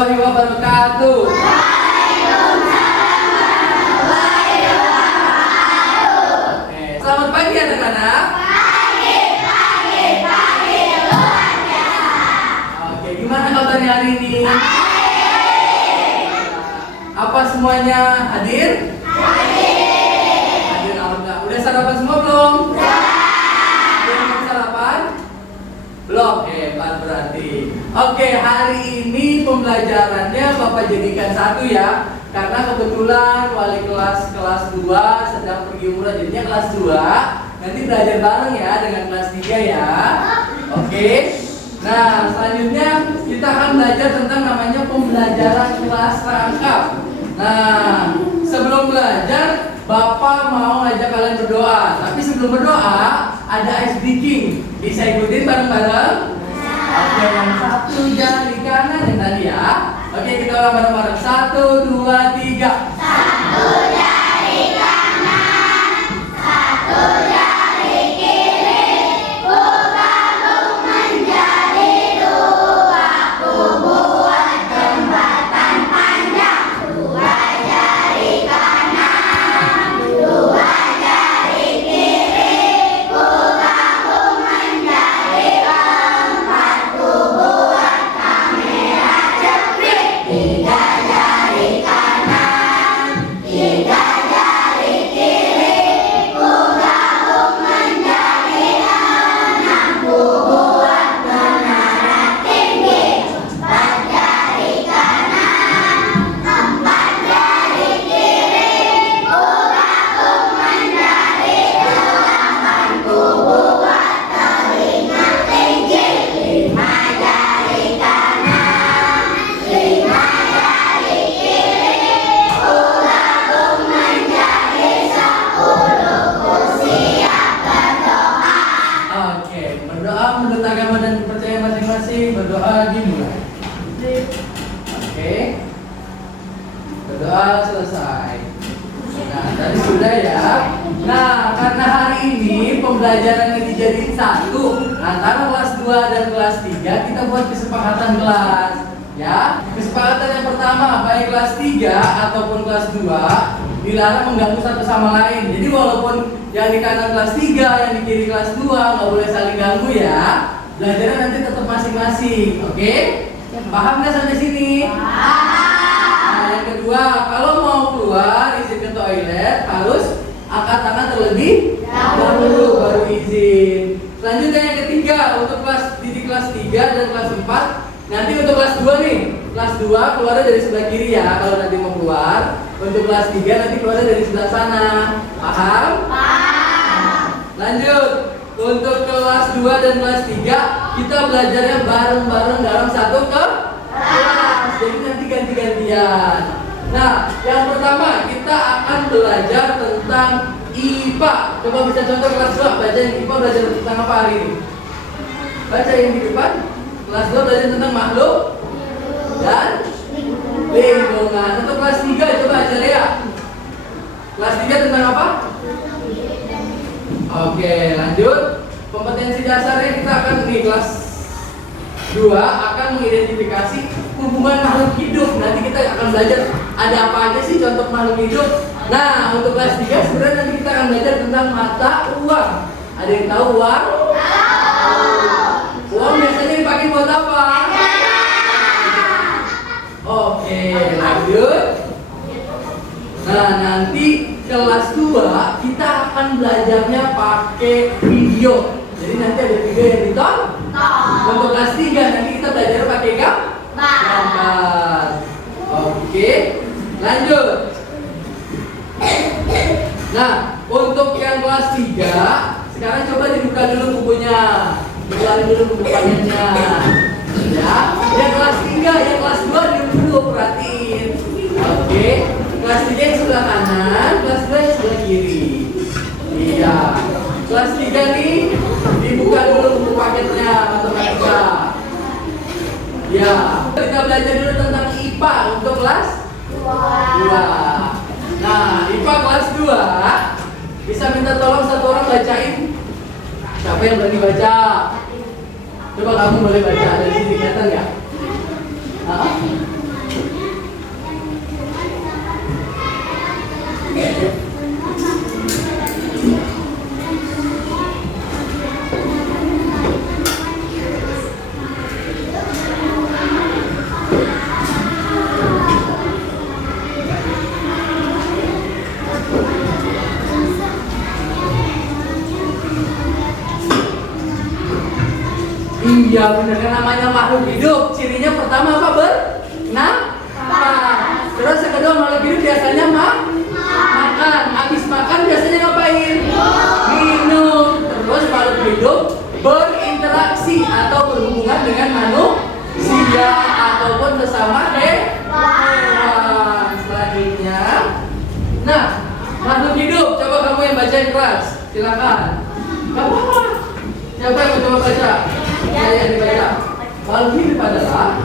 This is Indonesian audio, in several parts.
warahmatullahi wabarakatuh. Oke, selamat pagi anak-anak. Oke, gimana kabarnya hari ini? Apa semuanya hadir? Hadir, alhamdulillah. Udah sarapan semua belum? Belum sarapan? Belum, hebat berarti. Oke, hari ini pembelajarannya Bapak jadikan satu ya. Karena kebetulan wali kelas 2 sedang pergi umrah, jadinya kelas 2. Nanti belajar bareng ya dengan kelas 3 ya. Oke. Nah, selanjutnya kita akan belajar tentang namanya pembelajaran kelas rangkap. Nah, sebelum belajar, Bapak mau ngajak kalian berdoa. Tapi sebelum berdoa, ada ice breaking. Bisa ikutin bareng-bareng? Oke, yang satu jari kanan yang tadi ya. Oke, kita ulang bareng-bareng. 1, 2, 3. Satu jari kanan, satu jari kiri, ku gabung menjadi dua, ku buat jembatan panjang. Dua jari kanan, dua jari kiri, ku gabung menjadi empat, ku buat kamera jepit. Tiga jari kanan, tiga jari kiri, ku gabung menjadi enam, ku buat menara tinggi. Empat jari kanan, empat jari kiri, ku gabung menjadi delapan, ku buat telinga tinggi. Lima jari kanan, lima jari kiri, ku gabung menjadi 10, ku siap berdoa. Oke, berdoa menurut agama dan kepercayaan masing-masing. Berdoa dimulai. Oke. Berdoa selesai. Nah, tadi sudah ya. Nah, karena hari ini pembelajarannya dijadiin satu antara kelas 2 dan kelas 3, kita buat kesepakatan kelas. Ya, kesepakatan yang pertama, baik kelas 3 ataupun kelas 2 dilarang mengganggu satu sama lain. Jadi walaupun yang di kanan kelas 3, yang di kiri kelas 2 nggak boleh saling ganggu ya. Belajarnya nanti tetap masing-masing. Oke? Paham nggak sampai sini? Nah, yang kedua, kalau mau keluar izin ke toilet harus angkat tangan terlebih dahulu baru izin. Selanjutnya yang ketiga, untuk di kelas 3 dan kelas 4, nanti untuk kelas 2 nih. Kelas 2 keluarnya dari sebelah kiri ya kalau nanti mau keluar. Untuk kelas 3 nanti keluarnya dari sebelah sana. Paham? Lanjut. Untuk kelas 2 dan kelas 3 kita belajarnya bareng-bareng dalam satu kelas. Jadi nanti ganti-gantian. Nah, yang pertama kita akan belajar tentang IPA. Coba bisa contoh kelas 2 baca yang IPA belajar tentang apa hari ini? Baca yang di depan. Kelas 2 belajar tentang makhluk dan lingkungan. Untuk kelas 3 coba aja ya. Kelas 3 tentang apa? Oke, lanjut. Kompetensi dasarnya kita akan di kelas 2 akan mengidentifikasi hubungan makhluk hidup. Nanti kita akan belajar ada apa aja sih contoh makhluk hidup. Nah, untuk kelas 3 sebenarnya nanti kita akan belajar tentang mata uang. Ada yang tahu uang? Uang biasanya dipakai buat apa? Oke, lanjut. Nah, nanti kelas 2 kita akan belajarnya pakai video. Jadi nanti ada video yang ditonton. Untuk kelas 3 nanti kita belajar pakai gambar. Oke, lanjut. Nah, untuk yang kelas 3 sekarang coba dibuka dulu bukunya. Dikeluarin dulu buku panjangnya. Ya, yang kelas 3, yang kelas 2 dulu perhatiin. Oke, kelas 3 yang sebelah kanan, kelas 2 yang sebelah kiri. Iya. Kelas 3 nih dibuka dulu buku paketnya matematika. Ya, kita belajar dulu tentang IPA untuk kelas 2. Nah, IPA kelas 2 bisa minta tolong satu orang bacain. Siapa yang berani baca? Coba kamu boleh baca dari sini, kelihatan nggak? Iya bener kan, namanya makhluk hidup. Cirinya pertama apa? Bernafas. Terus yang kedua, makhluk hidup biasanya makan. Habis makan biasanya ngapain? Minum. Terus makhluk hidup berinteraksi atau berhubungan dengan manusia ataupun sesama hewan. Selanjutnya, nah makhluk hidup, coba kamu yang baca yang keras, silakan. Kamu apa? Siapa yang mau coba baca? Saya yang dibaca. Makhluk hidup adalah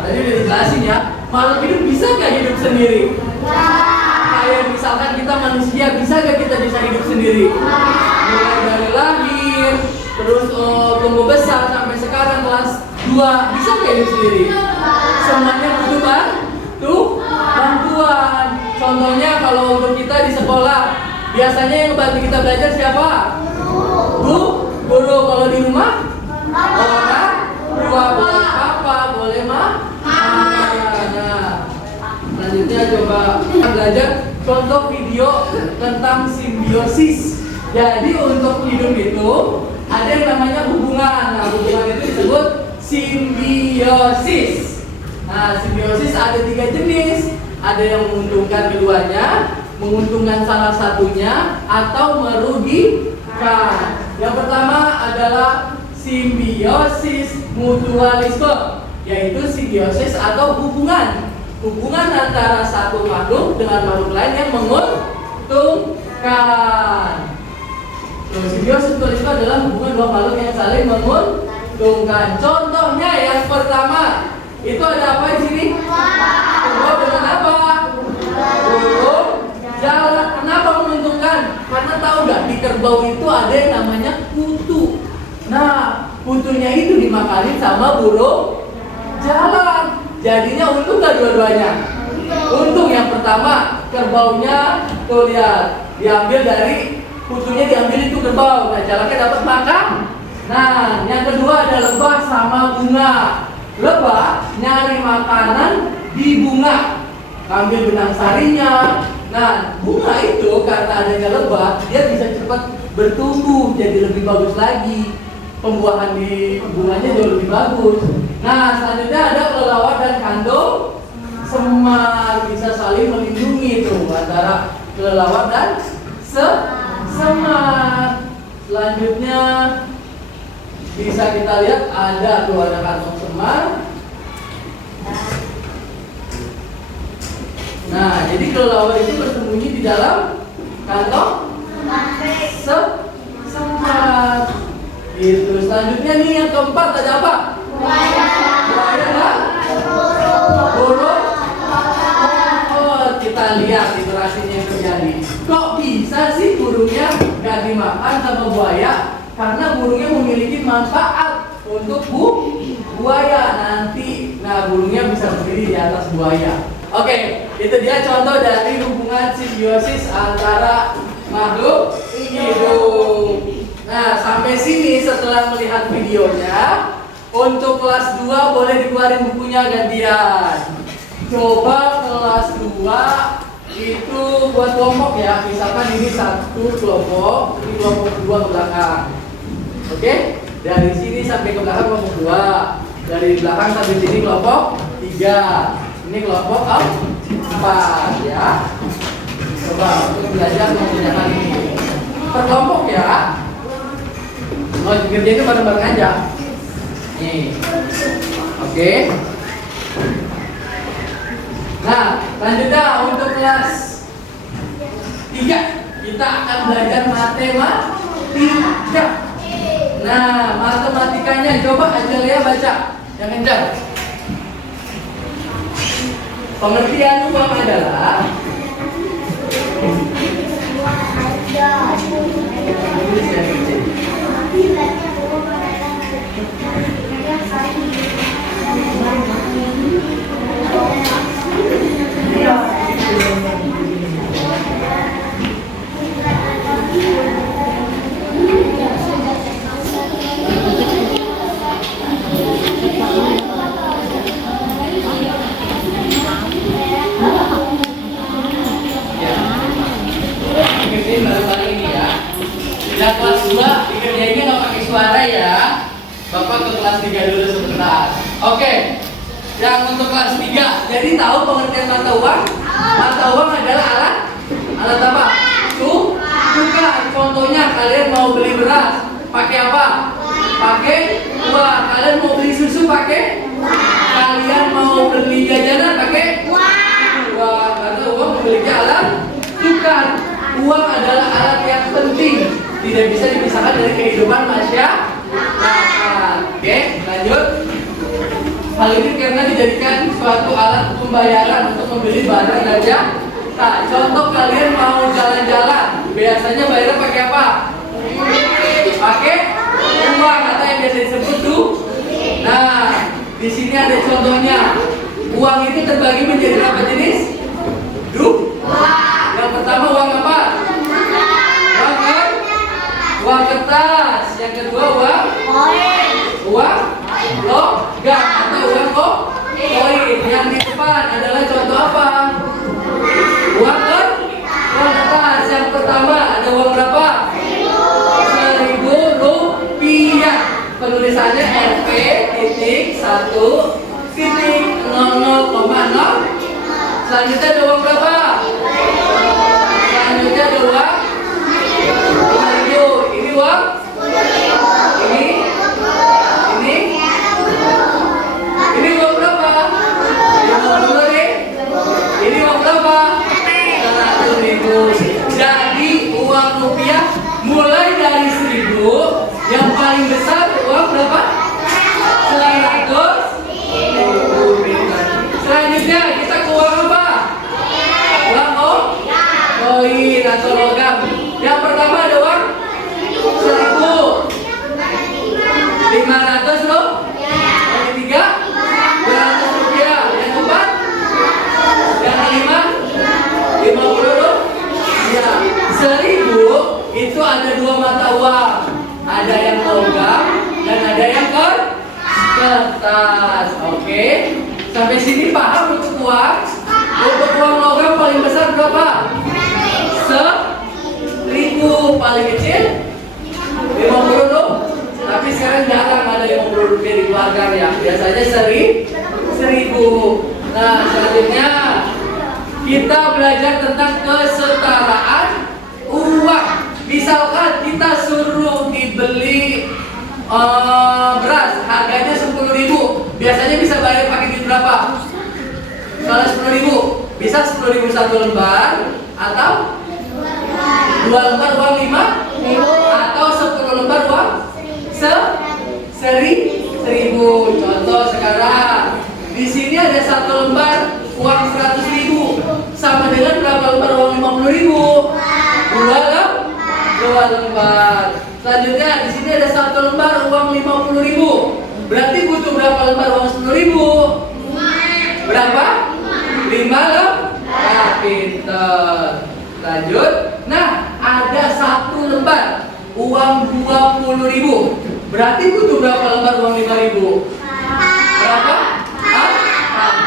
tadi udah dijelasin ya. Makhluk hidup bisa nggak hidup sendiri? Kayak misalkan kita manusia, bisa nggak kita bisa hidup sendiri? Mulai dari lahir, terus tumbuh besar sampai sekarang kelas 2, bisa nggak hidup sendiri? Semuanya butuh bantuan. Contohnya kalau untuk kita di sekolah, biasanya yang membantu kita belajar siapa? Guru. Kalau di rumah? Orang tua, boleh papa, boleh selanjutnya coba belajar contoh video tentang simbiosis. Jadi untuk hidup itu ada yang namanya hubungan. Nah, hubungan itu disebut simbiosis. Nah, simbiosis ada 3 jenis. Ada yang menguntungkan keduanya, menguntungkan salah satunya, atau merugikan. Yang pertama adalah simbiosis mutualisme, yaitu simbiosis atau hubungan antara satu makhluk dengan makhluk lain yang menguntungkan. Terus simbiosis mutualisme adalah hubungan dua makhluk yang saling menguntungkan. Contohnya yang pertama, itu ada apa di sini? Kerbau dengan apa? Burung jalak. Kenapa menguntungkan? Karena tahu nggak, di kerbau itu ada yang namanya kutu. Nah, kutunya itu dimakanin sama burung jalak. Jadinya untung nggak dua-duanya? Untung. Yang pertama, kerbaunya tuh lihat, diambil dari kutunya, diambil itu kerbau. Nah, jalaknya dapat makan. Nah, yang kedua ada lebah sama bunga. Lebah nyari makanan di bunga, ambil benang sarinya. Nah, bunga itu karena adanya lebah, dia bisa cepat bertumbuh jadi lebih bagus lagi. Pembuahan di bunganya jauh lebih bagus. Nah, selanjutnya ada kelelawar dan kantung semar, bisa saling melindungi itu antara kelelawar dan semar. Selanjutnya bisa kita lihat ada tuh, ada kantong semar. Nah, jadi kelelawar itu bersembunyi di dalam kantong semar. Itu. Selanjutnya nih yang keempat ada apa? Buaya dan burung. Oh, kita lihat interaksinya yang terjadi. Kok bisa sih burungnya gak dimakan sama buaya? Karena burungnya memiliki manfaat untuk buaya nanti. Nah, burungnya bisa berdiri di atas buaya. Oke, itu dia contoh dari hubungan simbiosis antara makhluk hidup. Nah, sampai sini setelah melihat videonya, untuk kelas 2 boleh dikeluarin bukunya gantian. Coba kelas 2 itu buat kelompok ya. Misalkan ini satu kelompok, ini kelompok kedua ke belakang. Oke? Dari sini sampai ke belakang kelompok 2. Dari belakang sampai sini kelompok 3. Ini kelompok 4 ya. Coba untuk belajar menggunakan ini per kelompok ya. Oh, kerja itu bareng-bareng aja. Nih. Oke. Nah, lanjutnya untuk kelas 3 kita akan belajar matematika. Nah, matematikanya coba aja Lea baca yang kencang. Pengertian uang adalah tulis yang kecil. Ini baru ini ya. Yang kelas 2 dikerjainnya nggak pakai suara ya. Bapak ke kelas 3 dulu sebentar. Oke. Yang untuk kelas 3, jadi tahu pengertian mata uang? Mata uang adalah alat apa? Tukar. Contohnya kalian mau beli beras, pakai apa? Pakai uang. Kalian mau beli susu pakai? Kalian mau beli jajanan pakai? Uang. Karena uang memiliki alat tukar. Uang adalah alat yang penting, tidak bisa dipisahkan dari kehidupan masyarakat. Oke, lanjut. Hal ini karena dijadikan suatu alat pembayaran untuk membeli barang dan jasa. Contoh kalian mau jalan-jalan, biasanya bayarnya pakai apa? Pakai uang atau yang biasa disebut duit. Nah, di sini ada contohnya. Uang itu terbagi menjadi berapa jenis? Yang pertama uang apa? Uang kertas. Yang kedua uang logam atau uang koin. Yang di depan adalah contoh apa? Uang kertas. Yang pertama ada uang berapa? 1.000 rupiah. Penulisannya Rp titik 1 titik 00,0. Selanjutnya ada uang berapa? Selanjutnya ada uang 5.000. Ini uang? Ini uang berapa? 50.000. Ini uang berapa? 100.000. Jadi uang rupiah mulai dari 1.000, yang paling besar uang berapa? 100.000. Selanjutnya kita ke uang apa? Uang koin atau logam. Yang pertama ada uang 1.000, 500 loh. Yang ketiga 200 rupiah. Yang keempat, yang kelima 50 rupiah. 1.000 itu ada dua mata uang, ada yang logam dan ada yang kertas. Oke, sampai sini paham untuk uang? Untuk uang logam paling besar berapa? 1.000. Paling kecil 50 rupiah. Tapi sekarang jarang ada 50 rupiah dikeluarkan ya. Biasanya 1.000. Nah, selanjutnya kita belajar tentang kesetaraan uang. Misalkan kita suruh dibeli beras, harganya 10.000. Biasanya bisa bayar pakai duit berapa? Kalau 10.000, bisa 10.000 satu lembar atau 2 lembar uang 5.000 atau 10 lembar uang 1.000. Contoh sekarang di sini ada 1 lembar uang 100.000 sama dengan berapa lembar uang 50.000? 2 lembar. Selanjutnya di sini ada 1 lembar uang 50.000. Berarti butuh berapa lembar uang 10.000? Berapa? 5 lembar. Pinter. Lanjut. Nah, ada 1 lembar uang 20.000. Berarti butuh berapa lembar uang 5.000? Berapa?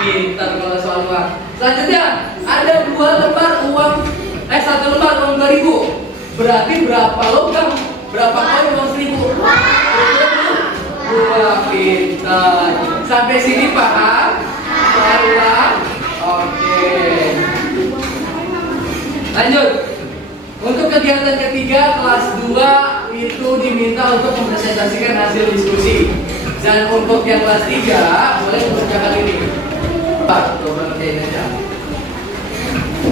Pinter kalau soal uang. Selanjutnya ada 2 lembar uang 1 lembar uang 2.000. Berarti berapa logam? Berapa koin uang 1.000? 2. Pinter. Sampai sini paham? Soal uang? Oke. Lanjut. Untuk kegiatan ketiga kelas 2 itu diminta untuk mempresentasikan hasil diskusi. Dan untuk yang kelas 3 boleh mengerjakan ini. Pak, coba ngerjain aja.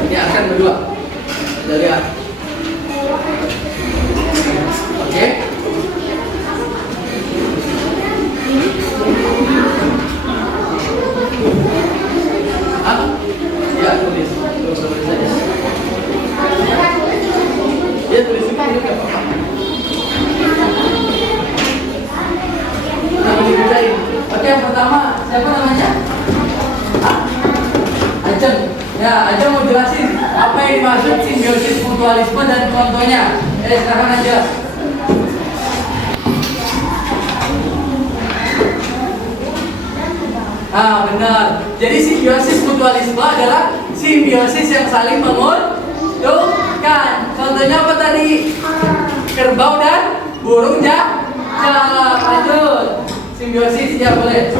Ya, akan berdua. Kita lihat. Oke. mutualisme dan contohnya. Sekarang aja. Benar. Jadi simbiosis mutualisme adalah simbiosis yang saling menguntungkan. Contohnya apa tadi? Kerbau dan burung jalak. Lanjut. Simbiosis ya boleh.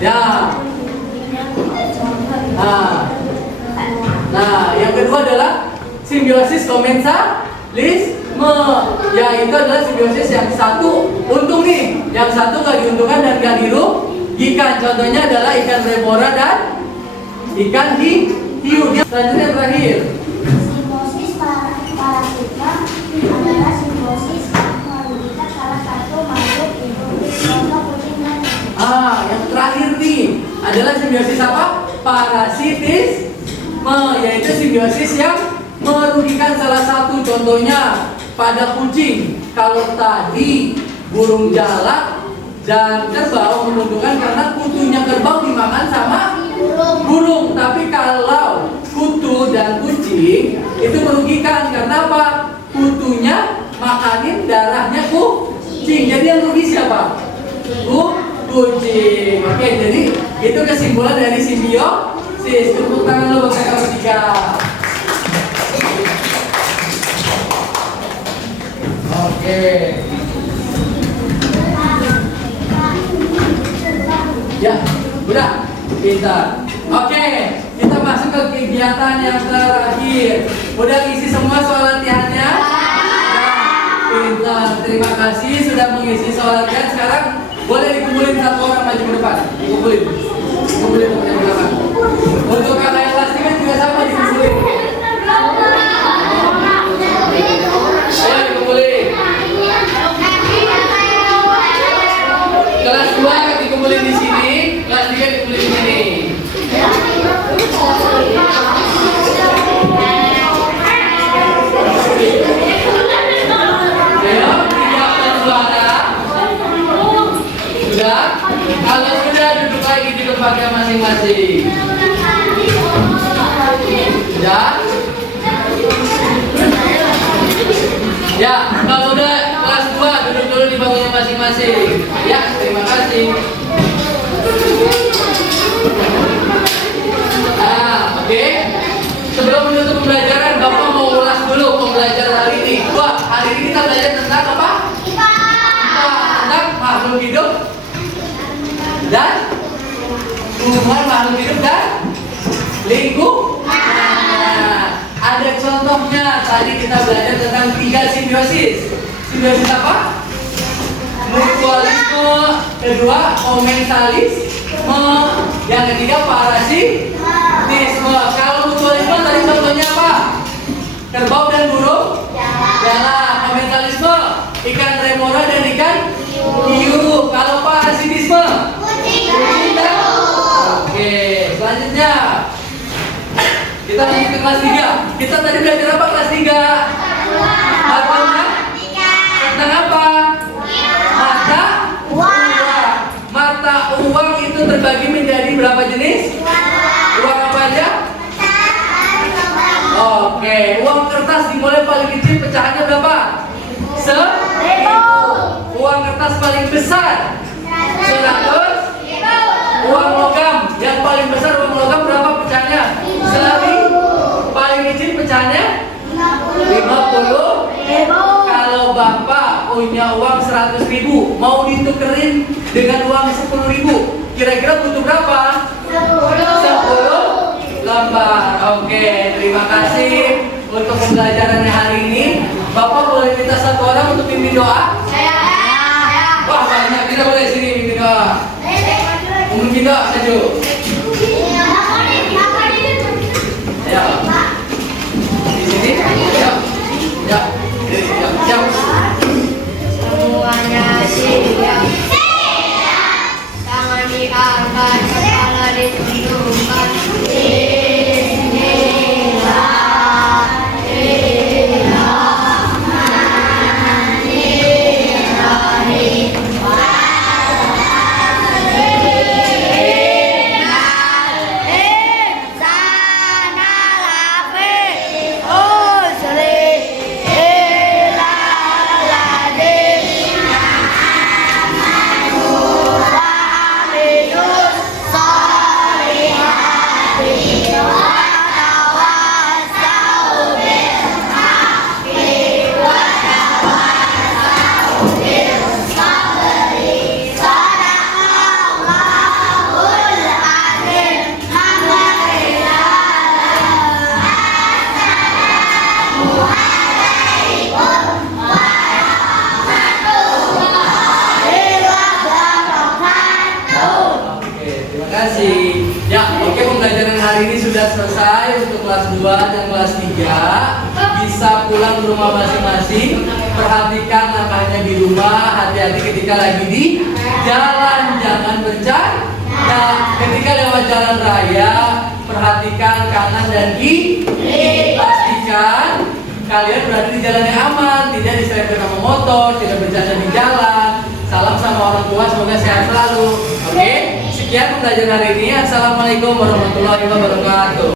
Ya. Nah, yang kedua adalah simbiosis komensalisme. Ya, itu adalah simbiosis yang satu untung nih, yang satu gak diuntungkan dan gak dirugikan. Contohnya adalah ikan remora dan ikan hiu. Selanjutnya terakhir. Simbiosis parasita adalah simbiosis yang merugikan salah satu makhluk hidup. Contoh kucing dan Yang terakhir nih adalah simbiosis apa? Parasitisme, yaitu simbiosis yang merugikan salah satu. Contohnya pada kucing. Kalau tadi burung jalak dan kerbau menguntungkan karena kutunya kerbau dimakan sama burung. Tapi kalau kutu dan kucing itu merugikan karena apa? Kutunya makanin darahnya kucing. Jadi yang rugi siapa? Kucing. Oke, jadi itu kesimpulan dari simbiosis. Tepuk tangan lo buat kakak bertiga. Oke. Ya, udah. Pintar. Oke, kita masuk ke kegiatan yang terakhir. Udah ngisi semua soal latihannya? Pintar. Terima kasih sudah mengisi soal latihan. Sekarang boleh dikumpulin satu orang maju ke depan. Dikumpulin teman yang belakang. Untuk kakak yang kelas 3 juga sama dikumpulin. Ayo dikumpulin. Kelas 2 dikumpulin di sini, kelas 3 dikumpulin di sini. Ayo, tidak suara. Sudah? Kalau sudah duduk lagi di tempatnya masing-masing. Sudah? Ya, kalau udah kelas 2 duduk dulu di bangkunya masing-masing. Ya, terima kasih. Oke. Sebelum menutup pembelajaran, Bapak mau ulas dulu pembelajaran hari ini. Wah, hari ini kita belajar tentang apa? Tentang makhluk hidup dan hubungan makhluk hidup dan lingkungan. Ada contohnya. Tadi kita belajar tentang 3 simbiosis. Simbiosis apa? Mutualisme. Kedua, komensalisme. Yang ketiga, parasitisme. Kalau mutualisme tadi contohnya apa? Kerbau dan burung jalak. Komensalisme, ikan remora dan ikan hiu. Kalau parasitisme, kucing. Oke, selanjutnya kita lanjut ke kelas 3. Kita tadi belajar apa kelas 3? Tentang apa? Mata uang. Mata uang itu terbagi menjadi berapa jenis? Uang apa aja? Oke, uang kertas dimulai paling kecil pecahannya berapa? 1.000. Uang kertas paling besar 100. Uang logam yang paling besar, uang logam berapa pecahannya? 1.000. Paling kecil pecahannya 50.000. Kalau Bapak punya uang 100.000 mau ditukerin dengan uang 10.000, kira-kira butuh berapa? 10 lembar. Oke, terima kasih untuk pembelajarannya hari ini. Bapak boleh minta satu orang untuk pimpin doa? Wah, banyak. Kita boleh sini pimpin doa. Mungkin doa saja. Ya. Di sini. Ya. Ya. Ya. Semuanya siap. Tangan diangkat, kepala ditundukkan. Bismillahirrahmanirrahim. 2 dan kelas 3 bisa pulang ke rumah masing-masing. Perhatikan langkahnya di rumah, hati-hati ketika lagi di jalan, jangan bercanda. Nah, ketika lewat jalan raya, perhatikan kanan dan kiri. Pastikan kalian berada di jalan yang aman, tidak diserempet sama motor, tidak bercanda di jalan. Salam sama orang tua, semoga sehat selalu. Oke, sekian pembelajaran hari ini. Assalamualaikum warahmatullahi wabarakatuh.